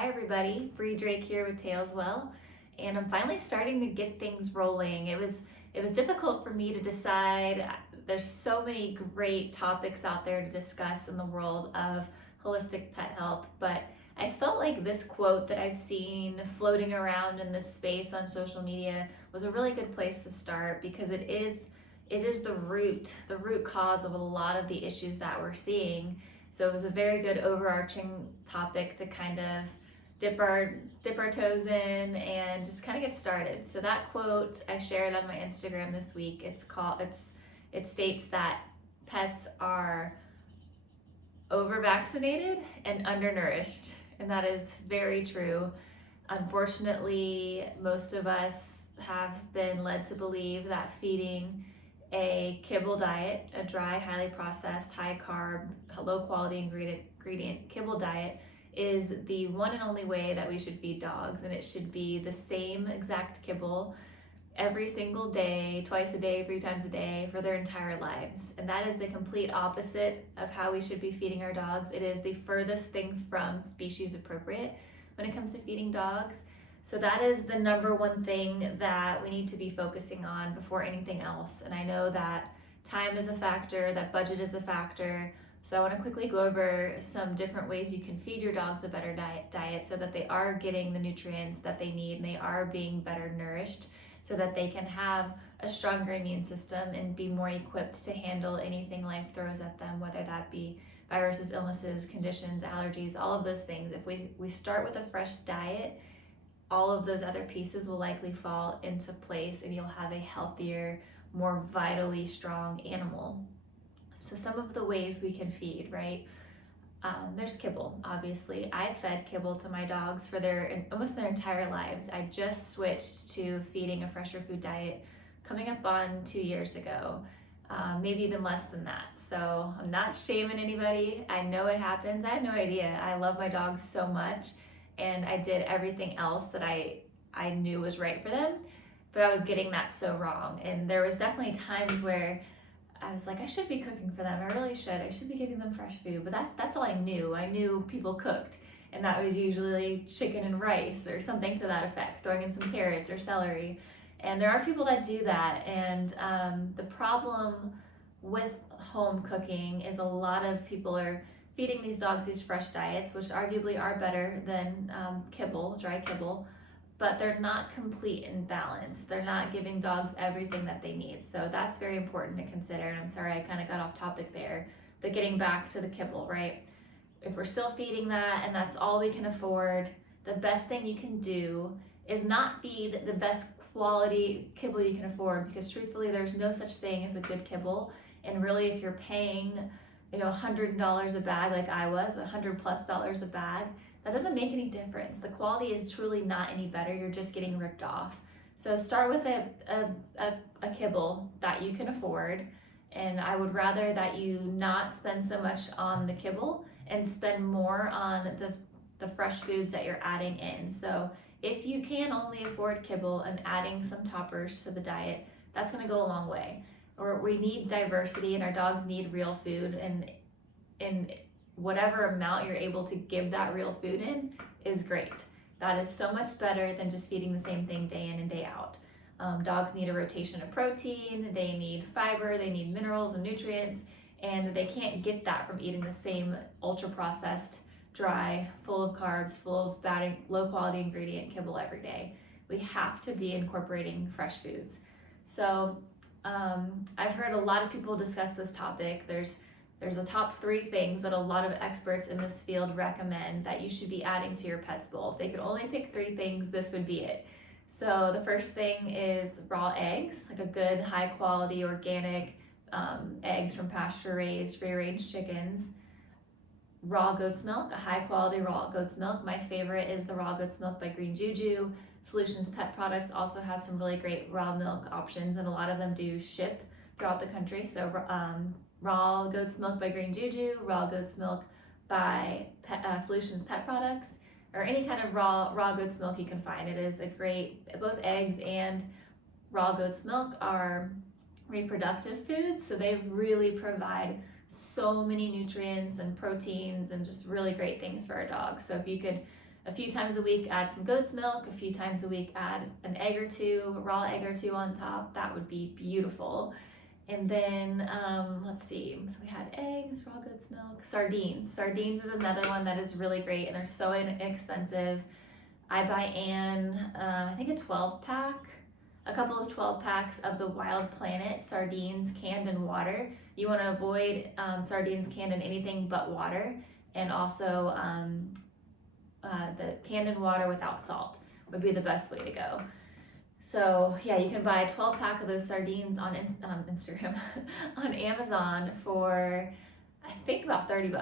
Hi everybody, Bree Drake here with Tailswell, and I'm finally starting to get things rolling. It was difficult for me to decide. There's so many great topics out there to discuss in the world of holistic pet health, but I felt like this quote that I've seen floating around in this space on social media was a really good place to start because it is the root cause of a lot of the issues that we're seeing. So it was a very good overarching topic to kind of dip our toes in and just kind of get started. So that quote I shared on my Instagram this week. It states that pets are overvaccinated and undernourished, and that is very true. Unfortunately, most of us have been led to believe that feeding a kibble diet, a dry, highly processed, high carb, low quality ingredient kibble diet, is the one and only way that we should feed dogs, and it should be the same exact kibble every single day, twice a day, 3 times a day for their entire lives. And that is the complete opposite of how we should be feeding our dogs. It is the furthest thing from species appropriate when it comes to feeding dogs. So that is the number one thing that we need to be focusing on before anything else. And I know that time is a factor, that budget is a factor. So I want to quickly go over some different ways you can feed your dogs a better diet so that they are getting the nutrients that they need and they are being better nourished so that they can have a stronger immune system and be more equipped to handle anything life throws at them, whether that be viruses, illnesses, conditions, allergies, all of those things. If we start with a fresh diet, all of those other pieces will likely fall into place and you'll have a healthier, more vitally strong animal. So some of the ways we can feed, right? There's kibble, obviously. I fed kibble to my dogs for almost their entire lives. I just switched to feeding a fresher food diet coming up on 2 years ago, maybe even less than that. So I'm not shaming anybody. I know it happens. I had no idea. I love my dogs so much. And I did everything else that I knew was right for them, but I was getting that so wrong. And there was definitely times where I was like, I should be cooking for them. I really should. I should be giving them fresh food. But that's all I knew. I knew people cooked, and that was usually chicken and rice or something to that effect, throwing in some carrots or celery. And there are people that do that. And the problem with home cooking is a lot of people are feeding these dogs these fresh diets, which arguably are better than kibble, dry kibble, but they're not complete and balanced. They're not giving dogs everything that they need. So that's very important to consider. And I'm sorry, I kind of got off topic there, but getting back to the kibble, right? If we're still feeding that and that's all we can afford, the best thing you can do is not feed the best quality kibble you can afford, because truthfully, there's no such thing as a good kibble. And really, if you're paying $100 a bag like I was, $100+ a bag, that doesn't make any difference. The quality is truly not any better. You're just getting ripped off. So start with a kibble that you can afford, and I would rather that you not spend so much on the kibble and spend more on the fresh foods that you're adding in. So if you can only afford kibble and adding some toppers to the diet, that's going to go a long way. Or we need diversity, and our dogs need real food, and in whatever amount you're able to give that real food in is great. That is so much better than just feeding the same thing day in and day out. Dogs need a rotation of protein, they need fiber, they need minerals and nutrients, and they can't get that from eating the same ultra processed, dry, full of carbs, full of bad, low quality ingredient kibble every day. We have to be incorporating fresh foods. So I've heard a lot of people discuss this topic. There's a top 3 things that a lot of experts in this field recommend that you should be adding to your pet's bowl. If they could only pick 3 things, this would be it. So the first thing is raw eggs, like a good high quality organic eggs from pasture raised, free range chickens. Raw goat's milk, a high quality raw goat's milk. My favorite is the raw goat's milk by Green Juju. Solutions Pet Products also has some really great raw milk options, and a lot of them do ship throughout the country. So raw goat's milk by Green Juju, raw goat's milk by Solutions Pet Products, or any kind of raw goat's milk you can find. It is a great, both eggs and raw goat's milk are reproductive foods, so they really provide so many nutrients and proteins and just really great things for our dogs. So if you could a few times a week add some goat's milk, a few times a week add an egg or two, a raw egg or two on top. That would be beautiful. And then let's see, so we had eggs, raw goat's milk, sardines. Sardines is another one that is really great, and they're so inexpensive. I buy Anne, I think a 12 pack, a couple of 12 packs of the Wild Planet sardines canned in water. You want to avoid sardines canned in anything but water, and also the canned in water without salt would be the best way to go. So yeah, you can buy a 12 pack of those sardines on Instagram, on Amazon for I think about $30.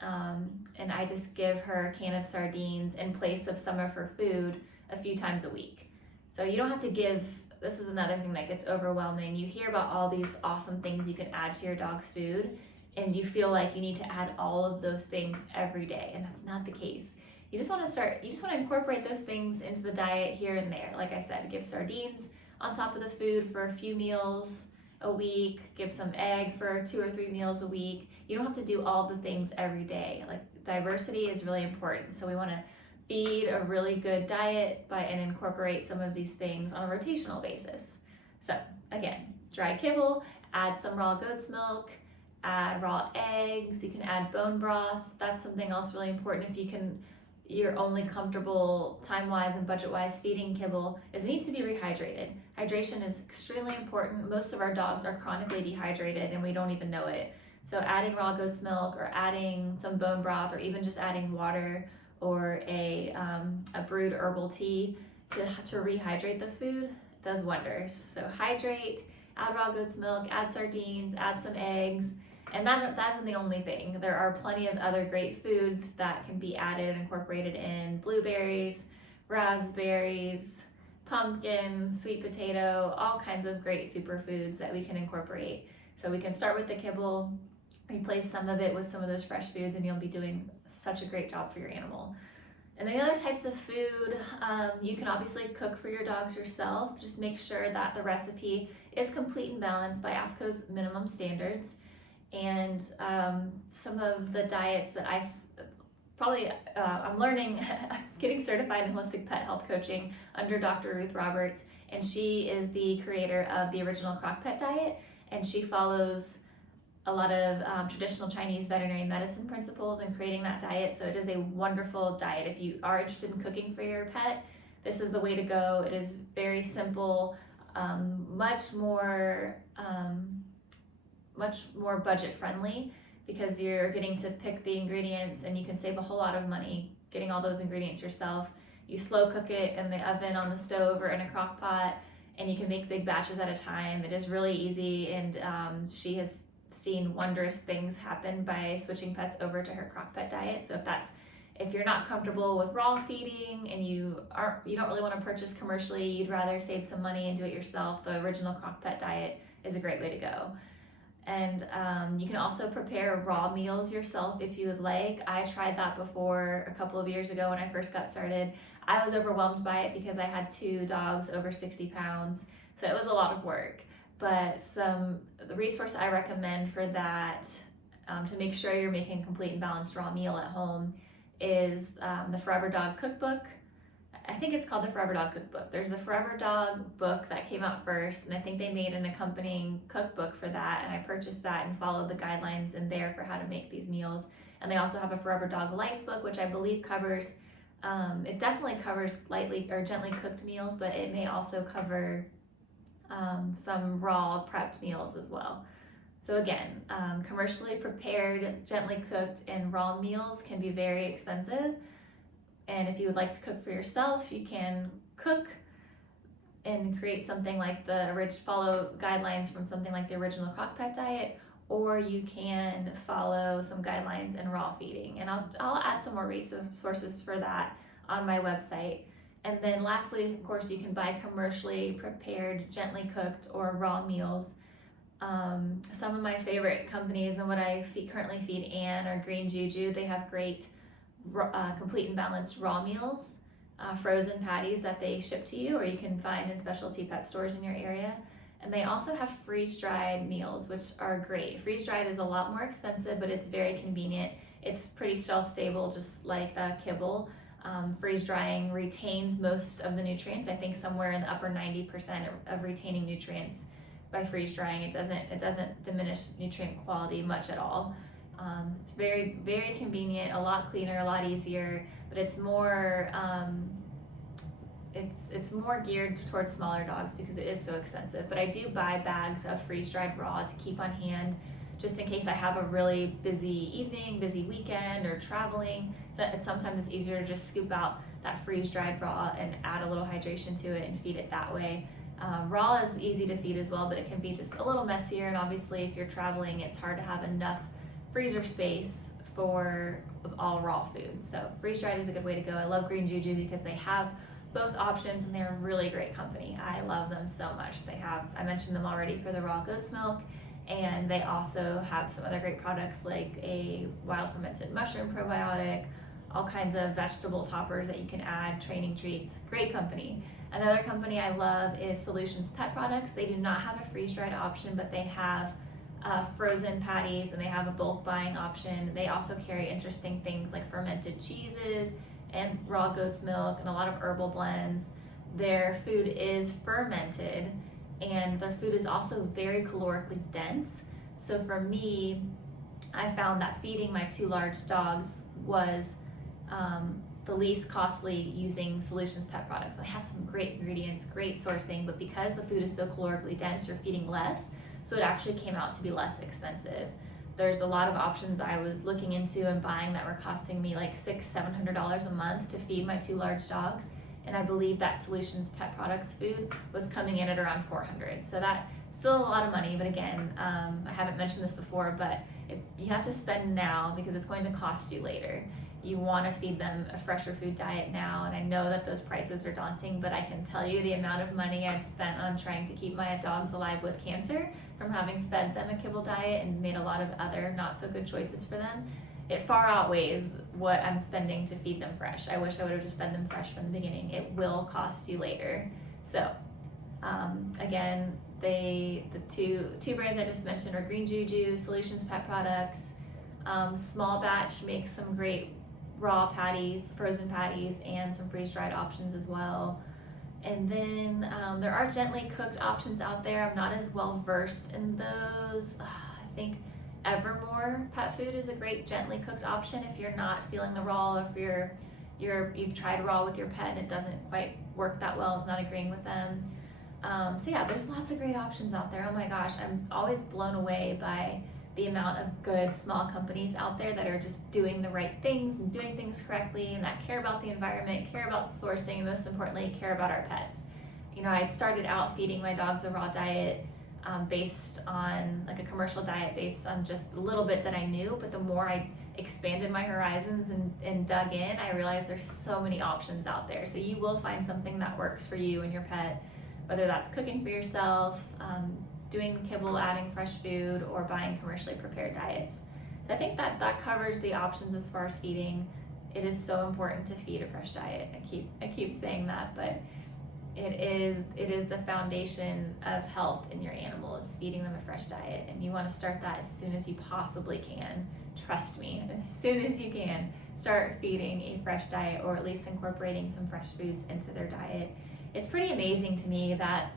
And I just give her a can of sardines in place of some of her food a few times a week. So you don't have to give, this is another thing that gets overwhelming. You hear about all these awesome things you can add to your dog's food, and you feel like you need to add all of those things every day, and that's not the case. You just want to incorporate those things into the diet here and there. Like I said, give sardines on top of the food for a few meals a week, give some egg for 2 or 3 meals a week. You don't have to do all the things every day. Like, diversity is really important. So we want to feed a really good diet and incorporate some of these things on a rotational basis. So again, dry kibble, add some raw goat's milk, add raw eggs, you can add bone broth. That's something else really important. If you're only comfortable time-wise and budget-wise feeding kibble, is it needs to be rehydrated. Hydration is extremely important. Most of our dogs are chronically dehydrated and we don't even know it. So adding raw goat's milk or adding some bone broth or even just adding water or a brewed herbal tea to rehydrate the food does wonders. So hydrate, add raw goat's milk, add sardines, add some eggs. And that isn't the only thing. There are plenty of other great foods that can be added and incorporated in: blueberries, raspberries, pumpkin, sweet potato, all kinds of great superfoods that we can incorporate. So we can start with the kibble, replace some of it with some of those fresh foods, and you'll be doing such a great job for your animal. And the other types of food, you can obviously cook for your dogs yourself. Just make sure that the recipe is complete and balanced by AAFCO's minimum standards. And some of the diets that I'm learning, getting certified in holistic pet health coaching under Dr. Ruth Roberts, and she is the creator of the original CrockPet diet, and she follows a lot of traditional Chinese veterinary medicine principles in creating that diet. So it is a wonderful diet. If you are interested in cooking for your pet, this is the way to go. It is very simple, much more budget friendly, because you're getting to pick the ingredients and you can save a whole lot of money getting all those ingredients yourself. You slow cook it in the oven, on the stove, or in a crock pot, and you can make big batches at a time. It is really easy, and she has seen wondrous things happen by switching pets over to her CrockPet diet. So if you're not comfortable with raw feeding and you don't really want to purchase commercially, you'd rather save some money and do it yourself, the original CrockPet diet is a great way to go. And you can also prepare raw meals yourself if you would like. I tried that before a couple of years ago when I first got started. I was overwhelmed by it because I had 2 dogs over 60 pounds, so it was a lot of work. But the resource I recommend for that, to make sure you're making a complete and balanced raw meal at home, is the Forever Dog Cookbook. I think it's called the Forever Dog Cookbook. There's the Forever Dog book that came out first, and I think they made an accompanying cookbook for that, and I purchased that and followed the guidelines in there for how to make these meals. And they also have a Forever Dog Life book, which I believe covers, it definitely covers lightly or gently cooked meals, but it may also cover some raw prepped meals as well. So again, commercially prepared, gently cooked, and raw meals can be very expensive. And if you would like to cook for yourself, you can cook and create something like follow guidelines from something like the original CrockPet diet, or you can follow some guidelines in raw feeding. And I'll add some more resources for that on my website. And then lastly, of course, you can buy commercially prepared, gently cooked, or raw meals. Some of my favorite companies and what I currently feed Anne are Green Juju. They have great complete and balanced raw meals, frozen patties that they ship to you, or you can find in specialty pet stores in your area. And they also have freeze-dried meals, which are great. Freeze-dried is a lot more expensive, but it's very convenient. It's pretty shelf-stable, just like a kibble. Freeze drying retains most of the nutrients. I think somewhere in the upper 90% of retaining nutrients by freeze drying. It doesn't diminish nutrient quality much at all. It's very, very convenient, a lot cleaner, a lot easier, but it's more it's more geared towards smaller dogs because it is so expensive. But I do buy bags of freeze dried raw to keep on hand, just in case I have a really busy evening, busy weekend, or traveling. So sometimes it's easier to just scoop out that freeze dried raw and add a little hydration to it and feed it that way. Raw is easy to feed as well, but it can be just a little messier, and obviously if you're traveling, it's hard to have enough freezer space for all raw food. So freeze dried is a good way to go. I love Green Juju because they have both options, and they're a really great company. I love them so much. I mentioned them already for the raw goat's milk, and they also have some other great products like a wild fermented mushroom probiotic, all kinds of vegetable toppers that you can add, training treats. Great company. Another company I love is Solutions Pet Products. They do not have a freeze-dried option, but they have frozen patties, and they have a bulk buying option. They also carry interesting things like fermented cheeses and raw goat's milk and a lot of herbal blends. Their food is fermented, and their food is also very calorically dense. So for me, I found that feeding my 2 large dogs was the least costly using Solutions Pet Products. They have some great ingredients, great sourcing, but because the food is so calorically dense, you're feeding less, so it actually came out to be less expensive. There's a lot of options I was looking into and buying that were costing me like $600-700 a month to feed my 2 large dogs, and I believe that Solutions Pet Products food was coming in at around $400. So that's still a lot of money, but again, I haven't mentioned this before, but you have to spend now because it's going to cost you later. You want to feed them a fresher food diet now, and I know that those prices are daunting, but I can tell you the amount of money I've spent on trying to keep my dogs alive with cancer from having fed them a kibble diet and made a lot of other not so good choices for them. It far outweighs what I'm spending to feed them fresh. I wish I would have just fed them fresh from the beginning. It will cost you later. So again, the two brands I just mentioned are Green Juju, Solutions Pet Products. Small Batch makes some great raw patties, frozen patties, and some freeze-dried options as well. And then there are gently cooked options out there. I'm not as well versed in those. I think Evermore pet food is a great gently cooked option if you're not feeling the raw, or if you've tried raw with your pet and it doesn't quite work that well, it's not agreeing with them. So yeah, there's lots of great options out there. Oh my gosh, I'm always blown away by the amount of good small companies out there that are just doing the right things and doing things correctly, and that care about the environment, care about sourcing, and most importantly, care about our pets. You know, I had started out feeding my dogs a raw diet based on like a commercial diet based on just a little bit that I knew, but the more I expanded my horizons and dug in, I realized there's so many options out there. So you will find something that works for you and your pet, whether that's cooking for yourself, doing the kibble, adding fresh food, or buying commercially prepared diets. So I think that covers the options as far as feeding. It is so important to feed a fresh diet. I keep saying that, but it is the foundation of health in your animal, is feeding them a fresh diet, and you want to start that as soon as you possibly can. Trust me, as soon as you can, start feeding a fresh diet, or at least incorporating some fresh foods into their diet. It's pretty amazing to me that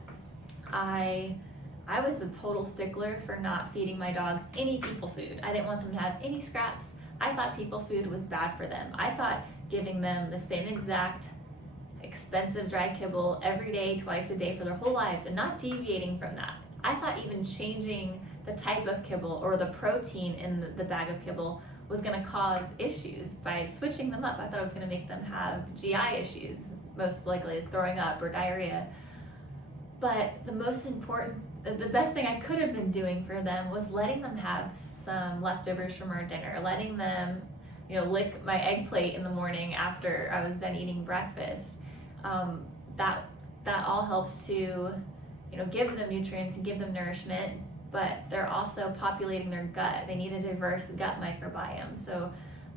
I was a total stickler for not feeding my dogs any people food. I didn't want them to have any scraps. I thought people food was bad for them. I thought giving them the same exact expensive dry kibble every day, twice a day for their whole lives, and not deviating from that. I thought even changing the type of kibble or the protein in the bag of kibble was going to cause issues by switching them up. I thought it was going to make them have GI issues, most likely throwing up or diarrhea. But the best thing I could have been doing for them was letting them have some leftovers from our dinner, letting them, lick my egg plate in the morning after I was done eating breakfast. That all helps to, give them nutrients and give them nourishment, but they're also populating their gut. They need a diverse gut microbiome. So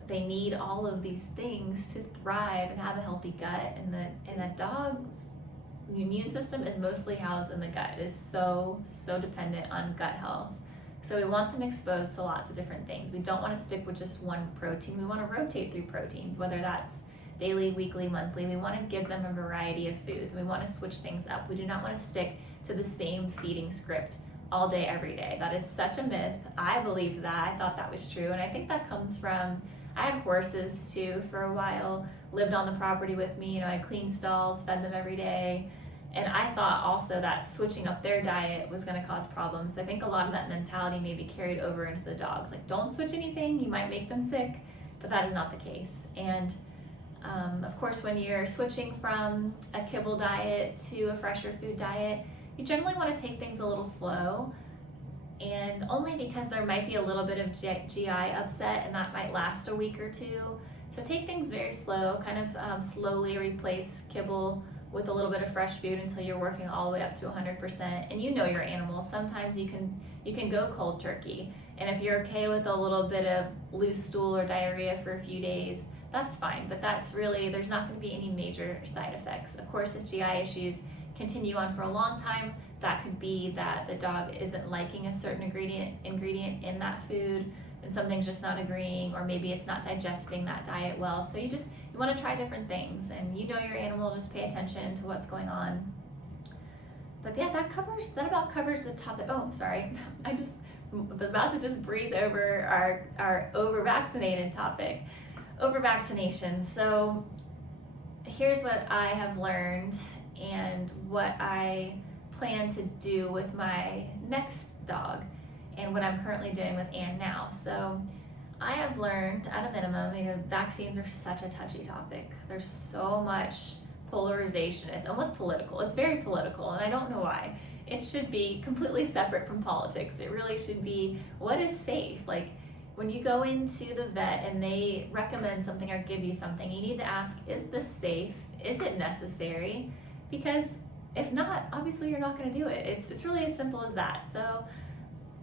they need all of these things to thrive and have a healthy gut. And a dog's immune system is mostly housed in the gut. It is so dependent on gut health. So we want them exposed to lots of different things. We don't want to stick with just one protein. We want to rotate through proteins, whether that's daily, weekly, monthly. We want to give them a variety of foods. We want to switch things up. We do not want to stick to the same feeding script all day, every day. That is such a myth. I believed that. I thought that was true. And I think that comes from, I had horses too for a while, lived on the property with me. You know, I cleaned stalls, fed them every day. And I thought also that switching up their diet was going to cause problems. So I think a lot of that mentality may be carried over into the dogs. Like, don't switch anything, you might make them sick, but that is not the case. And of course, when you're switching from a kibble diet to a fresher food diet, you generally want to take things a little slow, and only because there might be a little bit of GI upset, and that might last a week or two. So take things very slow, kind of slowly replace kibble with a little bit of fresh food until you're working all the way up to 100%. And you know your animal. Sometimes you can go cold turkey, and if you're okay with a little bit of loose stool or diarrhea for a few days, that's fine. But that's really, there's not going to be any major side effects. Of course, if GI issues continue on for a long time, that could be that the dog isn't liking a certain ingredient in that food, and something's just not agreeing, or maybe it's not digesting that diet well. So you want to try different things, and you know your animal, just pay attention to what's going on. But yeah, that about covers the topic. Oh, I'm sorry. I just was about to just breeze over our over-vaccinated topic. Over-vaccination. So here's what I have learned and what I plan to do with my next dog, and what I'm currently doing with Anne now. So I have learned, at a minimum, you know, vaccines are such a touchy topic. There's so much polarization. It's almost political. It's very political, and I don't know why. It should be completely separate from politics. It really should be, what is safe? Like, when you go into the vet and they recommend something or give you something, you need to ask, is this safe? Is it necessary? Because if not, obviously you're not going to do it. It's really as simple as that. So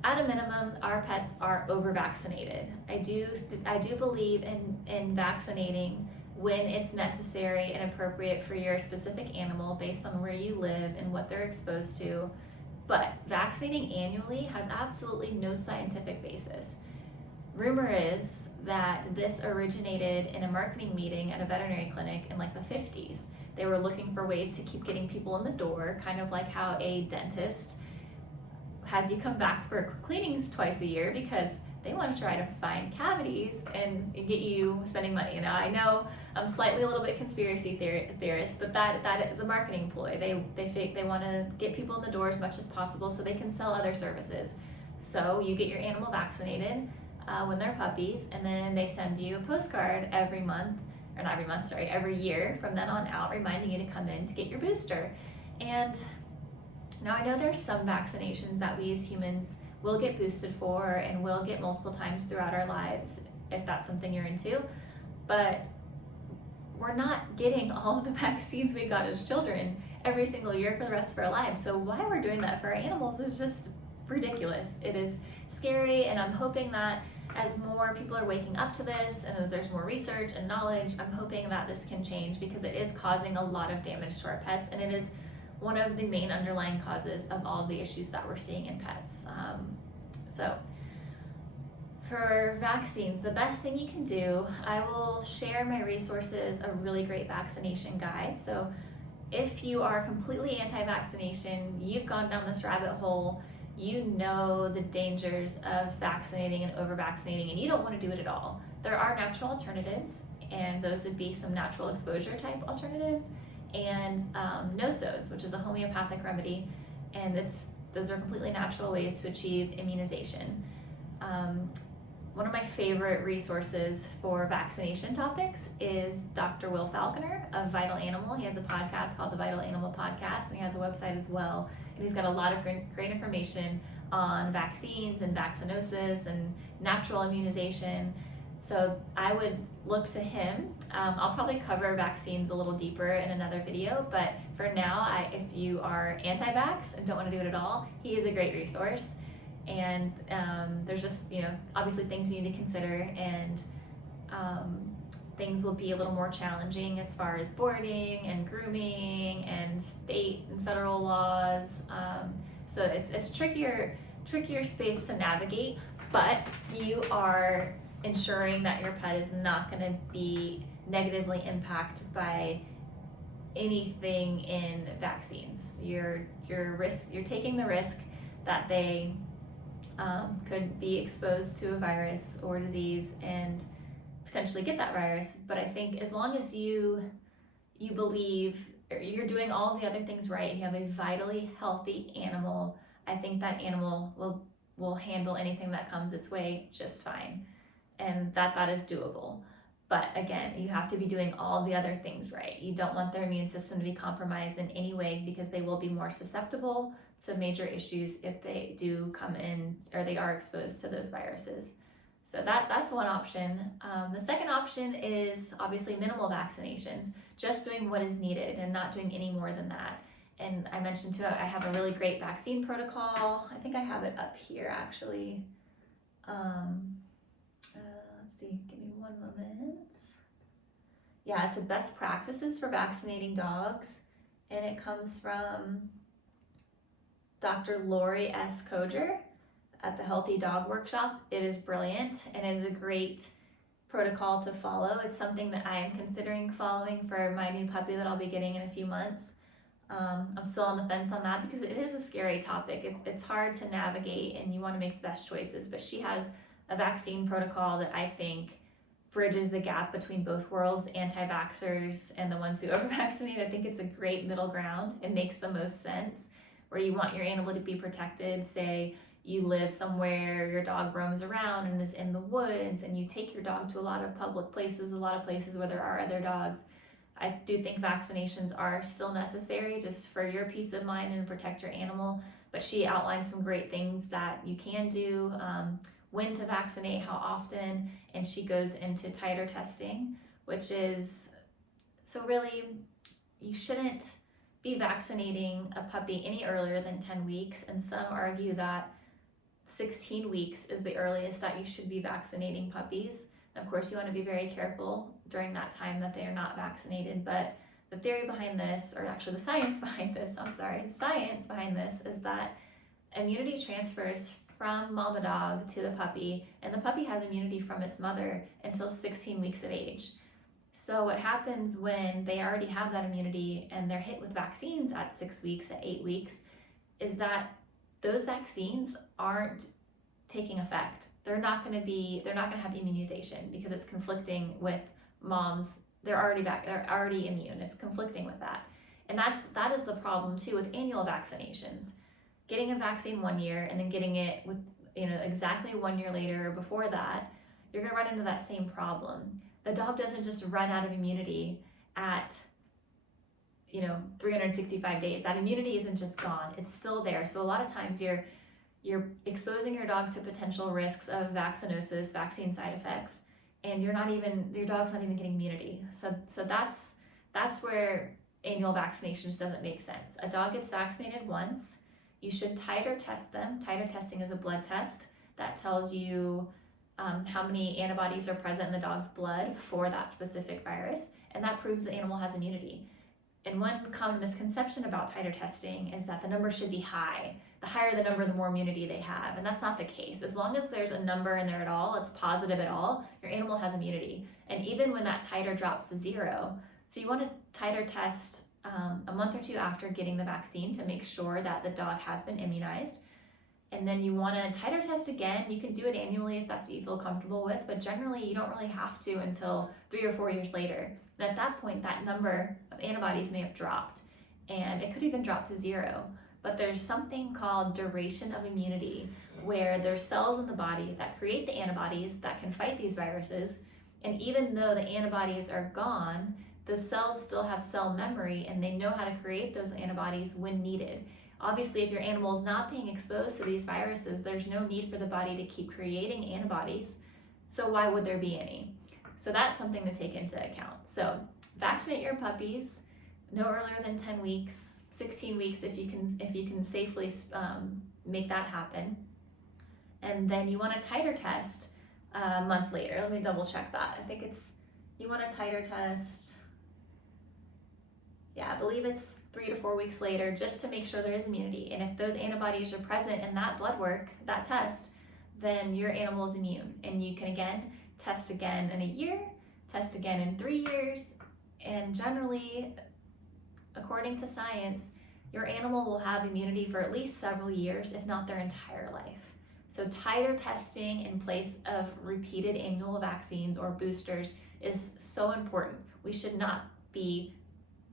at a minimum, our pets are over-vaccinated. I do believe in vaccinating when it's necessary and appropriate for your specific animal based on where you live and what they're exposed to. But vaccinating annually has absolutely no scientific basis. Rumor is that this originated in a marketing meeting at a veterinary clinic in like the 50s. They were looking for ways to keep getting people in the door, kind of like how a dentist has you come back for cleanings twice a year because they want to try to find cavities and get you spending money. Now, I know I'm slightly a little bit conspiracy theorist, but that is a marketing ploy. They want to get people in the door as much as possible so they can sell other services. So you get your animal vaccinated when they're puppies, and then they send you a postcard every year from then on out, reminding you to come in to get your booster. And now I know there's some vaccinations that we as humans will get boosted for and will get multiple times throughout our lives, if that's something you're into, but we're not getting all of the vaccines we got as children every single year for the rest of our lives. So why we're doing that for our animals is just ridiculous. It is scary, and I'm hoping that as more people are waking up to this and as there's more research and knowledge, I'm hoping that this can change, because it is causing a lot of damage to our pets, and it is one of the main underlying causes of all the issues that we're seeing in pets. So for vaccines, the best thing you can do, I will share my resources, a really great vaccination guide. So if you are completely anti-vaccination, you've gone down this rabbit hole, you know the dangers of vaccinating and over-vaccinating, and you don't want to do it at all. There are natural alternatives, and those would be some natural exposure type alternatives, and no-sodes, which is a homeopathic remedy, and those are completely natural ways to achieve immunization. One of my favorite resources for vaccination topics is Dr. Will Falconer of Vital Animal. He has a podcast called the Vital Animal Podcast, and he has a website as well. And he's got a lot of great information on vaccines and vaccinosis and natural immunization. So I would look to him. I'll probably cover vaccines a little deeper in another video, but for now, if you are anti-vax and don't want to do it at all, he is a great resource. And there's just, obviously things you need to consider, and things will be a little more challenging as far as boarding and grooming and state and federal laws. So it's a trickier space to navigate, but you are ensuring that your pet is not going to be negatively impacted by anything in vaccines. You're taking the risk that they could be exposed to a virus or disease and potentially get that virus. But I think as long as you believe you're doing all the other things right and you have a vitally healthy animal, I think that animal will handle anything that comes its way just fine, and that is doable. But again, you have to be doing all the other things right. You don't want their immune system to be compromised in any way, because they will be more susceptible to major issues if they do come in or they are exposed to those viruses. So that's one option. The second option is obviously minimal vaccinations, just doing what is needed and not doing any more than that. And I mentioned too, I have a really great vaccine protocol. I think I have it up here actually. Let's see, give me one moment. Yeah, it's a best practices for vaccinating dogs, and it comes from Dr. Lori S. Coger at the Healthy Dog Workshop. It is brilliant, and it is a great protocol to follow. It's something that I am considering following for my new puppy that I'll be getting in a few months. I'm still on the fence on that because it is a scary topic. It's hard to navigate, and you want to make the best choices, but she has a vaccine protocol that I think bridges the gap between both worlds, anti-vaxxers and the ones who over-vaccinate. I think it's a great middle ground. It makes the most sense, where you want your animal to be protected. Say you live somewhere, your dog roams around and is in the woods, and you take your dog to a lot of public places, a lot of places where there are other dogs. I do think vaccinations are still necessary just for your peace of mind and protect your animal, but she outlines some great things that you can do, when to vaccinate, how often, and she goes into titer testing, which is, so really, you shouldn't be vaccinating a puppy any earlier than 10 weeks, and some argue that 16 weeks is the earliest that you should be vaccinating puppies. Of course, you want to be very careful during that time that they are not vaccinated, but the theory behind this, or actually the science behind this, the science behind this is that immunity transfers from mama dog to the puppy, and the puppy has immunity from its mother until 16 weeks of age. So what happens when they already have that immunity and they're hit with vaccines at 6 weeks, at 8 weeks, is that those vaccines aren't taking effect. They're not going to have immunization because it's conflicting with mom's, they're already immune. It's conflicting with that. And that is the problem too with annual vaccinations. Getting a vaccine 1 year and then getting it with, exactly 1 year later or before that, you're going to run into that same problem. The dog doesn't just run out of immunity at 365 days. That immunity isn't just gone. It's still there. So a lot of times you're exposing your dog to potential risks of vaccinosis, vaccine side effects, and your dog's not even getting immunity. So that's where annual vaccinations doesn't make sense. A dog gets vaccinated once. You should titer test them. Titer testing is a blood test that tells you how many antibodies are present in the dog's blood for that specific virus, and that proves the animal has immunity. And one common misconception about titer testing is that the number should be high. The higher the number, the more immunity they have, and that's not the case. As long as there's a number in there at all, it's positive at all, your animal has immunity. And even when that titer drops to 0, so you want to titer test a month or 2 after getting the vaccine to make sure that the dog has been immunized. And then you want to titer test again. You can do it annually if that's what you feel comfortable with, but generally you don't really have to until 3 or 4 years later. And at that point, that number of antibodies may have dropped, and it could even drop to 0. But there's something called duration of immunity, where there's cells in the body that create the antibodies that can fight these viruses. And even though the antibodies are gone, those cells still have cell memory, and they know how to create those antibodies when needed. Obviously, if your animal is not being exposed to these viruses, there's no need for the body to keep creating antibodies. So why would there be any? So that's something to take into account. So vaccinate your puppies no earlier than 10 weeks, 16 weeks if you can safely make that happen. And then you want to titer test a month later. Let me double check that. I think you want to titer test, I believe it's 3 to 4 weeks later, just to make sure there is immunity. And if those antibodies are present in that blood work, that test, then your animal is immune. And you can again test again in a year, test again in 3 years, and generally, according to science, your animal will have immunity for at least several years, if not their entire life. So titer testing in place of repeated annual vaccines or boosters is so important. We should not be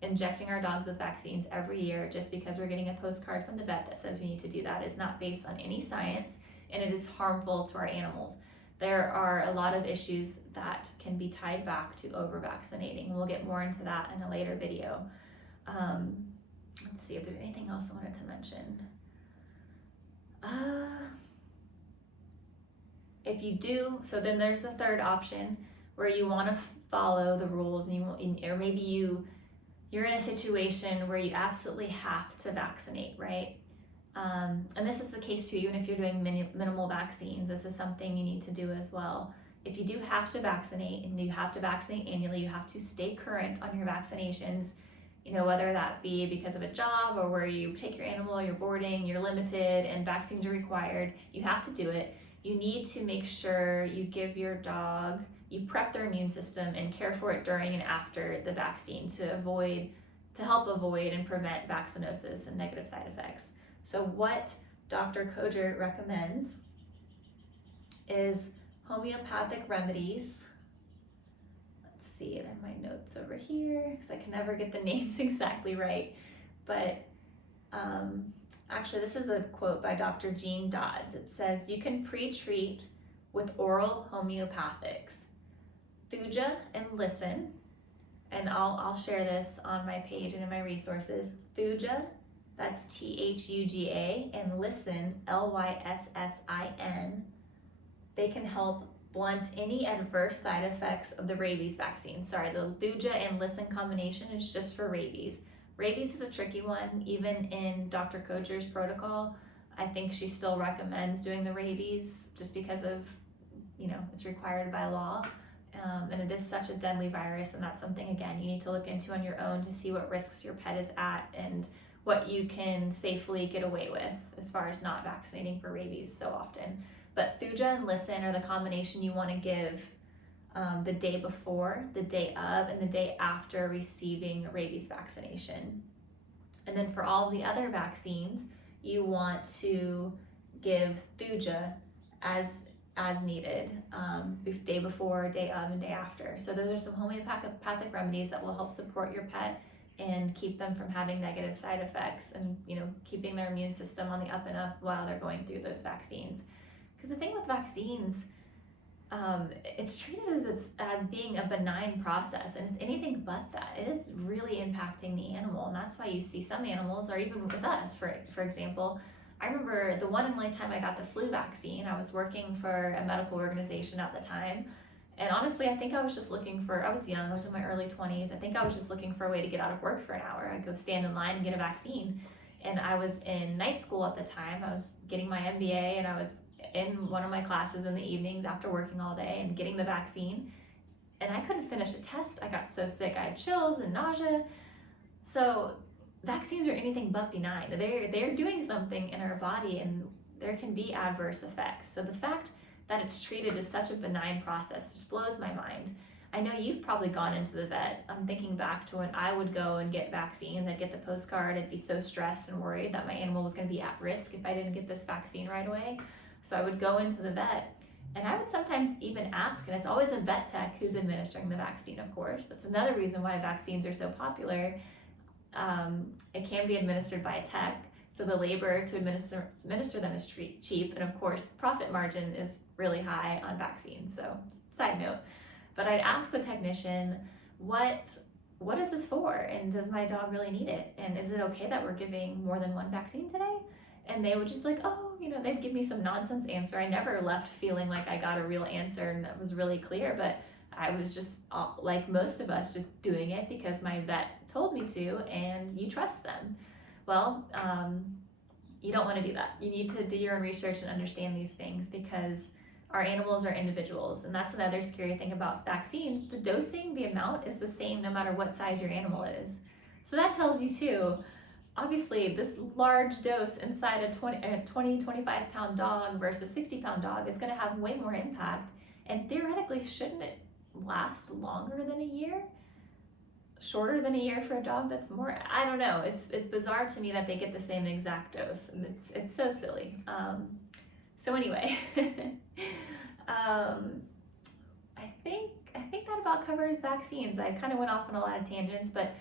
injecting our dogs with vaccines every year just because we're getting a postcard from the vet that says we need to do that. It's not based on any science, and it is harmful to our animals. There are a lot of issues that can be tied back to over-vaccinating. We'll get more into that in a later video. Let's see if there's anything else I wanted to mention. If you do, so then there's the third option where you want to follow the rules, and or maybe you're in a situation where you absolutely have to vaccinate, right? And this is the case too, even if you're doing minimal vaccines, this is something you need to do as well. If you do have to vaccinate, and you have to vaccinate annually, you have to stay current on your vaccinations, whether that be because of a job or where you take your animal, you're boarding, you're limited, and vaccines are required, you have to do it. You need to make sure you give your dog, you prep their immune system and care for it during and after the vaccine to help avoid and prevent vaccinosis and negative side effects. So what Dr. Coger recommends is homeopathic remedies. Let's see, there are my notes over here because I can never get the names exactly right. But actually, this is a quote by Dr. Dodds. It says, you can pre-treat with oral homeopathics, thuja and listen, and I'll share this on my page and in my resources. Thuja, that's Thuga, and listen, Lyssin. They can help blunt any adverse side effects of the rabies vaccine. Sorry, the thuja and listen combination is just for rabies. Rabies is a tricky one. Even in Dr. Coger's protocol, I think she still recommends doing the rabies just because of, it's required by law. And it is such a deadly virus, and that's something, again, you need to look into on your own to see what risks your pet is at and what you can safely get away with as far as not vaccinating for rabies so often. But thuja and listen are the combination you want to give the day before, the day of, and the day after receiving rabies vaccination. And then for all of the other vaccines, you want to give thuja as needed, day before, day of, and day after. So those are some homeopathic remedies that will help support your pet and keep them from having negative side effects and keeping their immune system on the up and up while they're going through those vaccines. Because the thing with vaccines, it's treated as being a benign process, and it's anything but that. It is really impacting the animal, and that's why you see some animals, or even with us, for example. I remember the one and only time I got the flu vaccine. I was working for a medical organization at the time, and honestly, I think I was just I was young, I was in my early 20s. I think I was just looking for a way to get out of work for an hour. I'd go stand in line and get a vaccine. And I was in night school at the time. I was getting my MBA, and I was in one of my classes in the evenings after working all day and getting the vaccine. And I couldn't finish a test. I got so sick. I had chills and nausea. So vaccines are anything but benign. They're doing something in our body, and there can be adverse effects. So the fact that it's treated as such a benign process just blows my mind. I know you've probably gone into the vet. I'm thinking back to when I would go and get vaccines. I'd get the postcard. I'd be so stressed and worried that my animal was going to be at risk if I didn't get this vaccine right away. So I would go into the vet, and I would sometimes even ask, and it's always a vet tech who's administering the vaccine, of course. That's another reason why vaccines are so popular. It can be administered by a tech, so the labor to administer them is cheap, and of course, profit margin is really high on vaccines. So, side note. But I'd ask the technician, what is this for? And does my dog really need it? And is it okay that we're giving more than one vaccine today? And they would just be like, they'd give me some nonsense answer. I never left feeling like I got a real answer and that was really clear, but I was just, like most of us, just doing it because my vet told me to, and you trust them. Well, you don't want to do that. You need to do your own research and understand these things, because our animals are individuals, and that's another scary thing about vaccines. The dosing, the amount is the same no matter what size your animal is. So that tells you too, obviously this large dose inside a 25 pound dog versus 60 pound dog is going to have way more impact, and theoretically shouldn't it last longer than a year, shorter than a year for a dog that's more, I don't know. It's bizarre to me that they get the same exact dose, and it's so silly. So anyway, I think that about covers vaccines. I kind of went off on a lot of tangents, but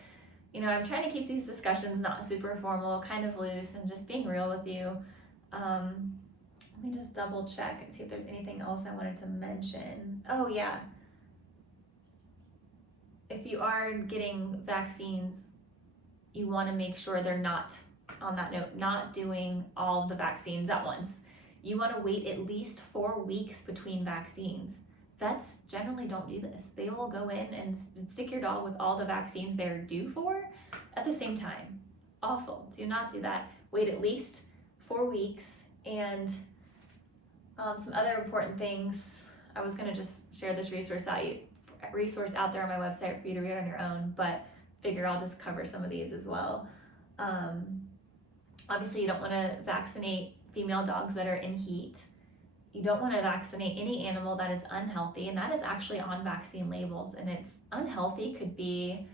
I'm trying to keep these discussions not super formal, kind of loose, and just being real with you. Let me just double check and see if there's anything else I wanted to mention. Oh yeah. If you are getting vaccines, you want to make sure they're not, on that note, not doing all of the vaccines at once. You want to wait at least 4 weeks between vaccines. Vets generally don't do this. They will go in and stick your dog with all the vaccines they're due for at the same time. Awful. Do not do that. Wait at least 4 weeks. And some other important things, I was going to just share this resource out there on my website for you to read on your own, but figure I'll just cover some of these as well. Obviously, you don't want to vaccinate female dogs that are in heat. You don't want to vaccinate any animal that is unhealthy, and that is actually on vaccine labels. And it's unhealthy could be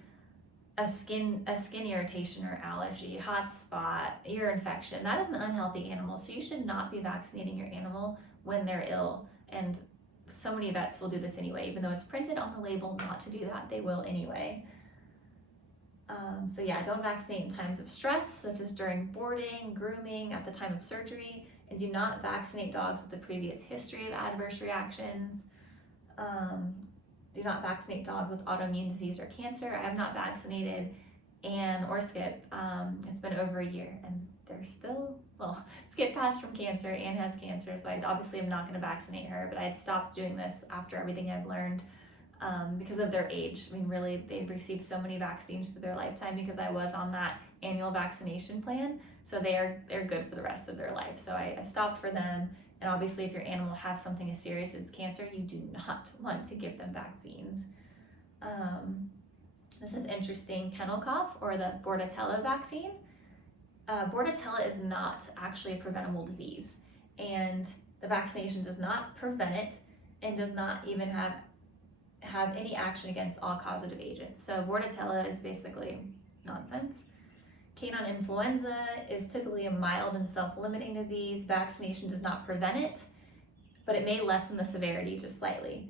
a skin irritation or allergy, hot spot, ear infection. That is an unhealthy animal, so you should not be vaccinating your animal when they're ill. And so many vets will do this anyway, even though it's printed on the label not to do that, they will anyway. So yeah, don't vaccinate in times of stress, such as during boarding, grooming, at the time of surgery, and do not vaccinate dogs with a previous history of adverse reactions. Do not vaccinate dogs with autoimmune disease or cancer. I have not vaccinated Anne or Skip. It's been over a year, and they're still, well, Skip passed from cancer, Anne has cancer, so I obviously am not going to vaccinate her, but I had stopped doing this after everything I've learned because of their age. I mean, really, they've received so many vaccines through their lifetime because I was on that annual vaccination plan, so they're good for the rest of their life. So I stopped for them, and obviously if your animal has something as serious as cancer, you do not want to give them vaccines. This is interesting, kennel cough or the Bordetella vaccine. Bordetella is not actually a preventable disease, and the vaccination does not prevent it and does not even have any action against all causative agents. So Bordetella is basically nonsense. Canine influenza is typically a mild and self-limiting disease. Vaccination does not prevent it, but it may lessen the severity just slightly.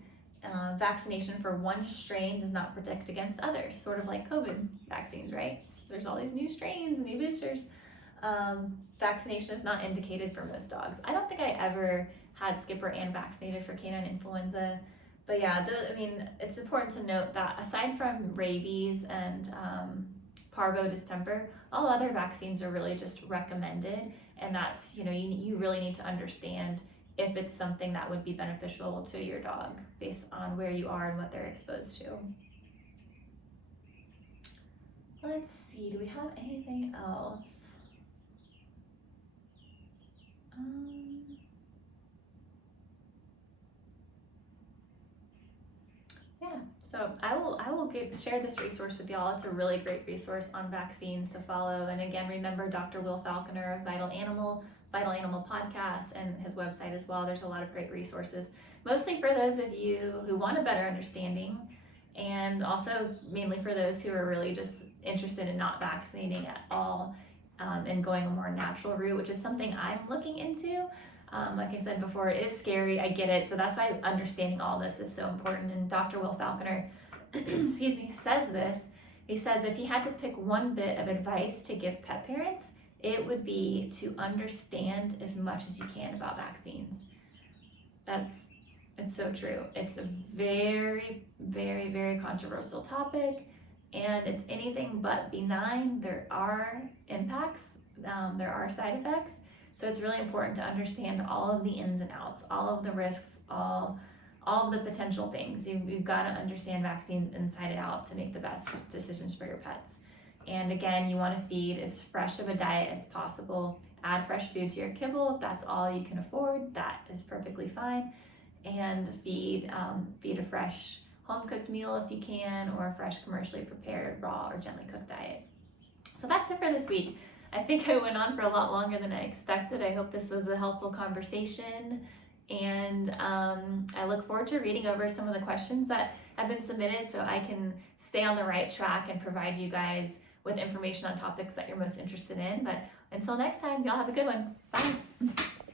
Vaccination for one strain does not protect against others, sort of like COVID vaccines, right? There's all these new strains and new boosters. Vaccination is not indicated for most dogs. I don't think I ever had Skip or Anne vaccinated for canine influenza, but yeah, it's important to note that aside from rabies and parvo distemper, all other vaccines are really just recommended, and that's, you really need to understand if it's something that would be beneficial to your dog based on where you are and what they're exposed to. Let's see, do we have anything else? Yeah, so I will share this resource with y'all. It's a really great resource on vaccines to follow. And again, remember Dr. Will Falconer of Vital Animal Podcast, and his website as well. There's a lot of great resources, mostly for those of you who want a better understanding, and also mainly for those who are really just interested in not vaccinating at all, and going a more natural route, which is something I'm looking into. Like I said before, it is scary, I get it, so that's why understanding all this is so important. And Dr. Will Falconer says this. He says if he had to pick one bit of advice to give pet parents, it would be to understand as much as you can about vaccines. It's so true. It's a very, very, very controversial topic, and it's anything but benign. There are impacts, there are side effects, so it's really important to understand all of the ins and outs, all of the risks, all of the potential things. You've got to understand vaccines inside and out to make the best decisions for your pets. And again, you want to feed as fresh of a diet as possible. Add fresh food to your kibble if that's all you can afford. That is perfectly fine. And feed a fresh home-cooked meal if you can, or a fresh commercially prepared raw or gently cooked diet. So that's it for this week. I think I went on for a lot longer than I expected. I hope this was a helpful conversation, and I look forward to reading over some of the questions that have been submitted so I can stay on the right track and provide you guys with information on topics that you're most interested in. But until next time, y'all have a good one. Bye.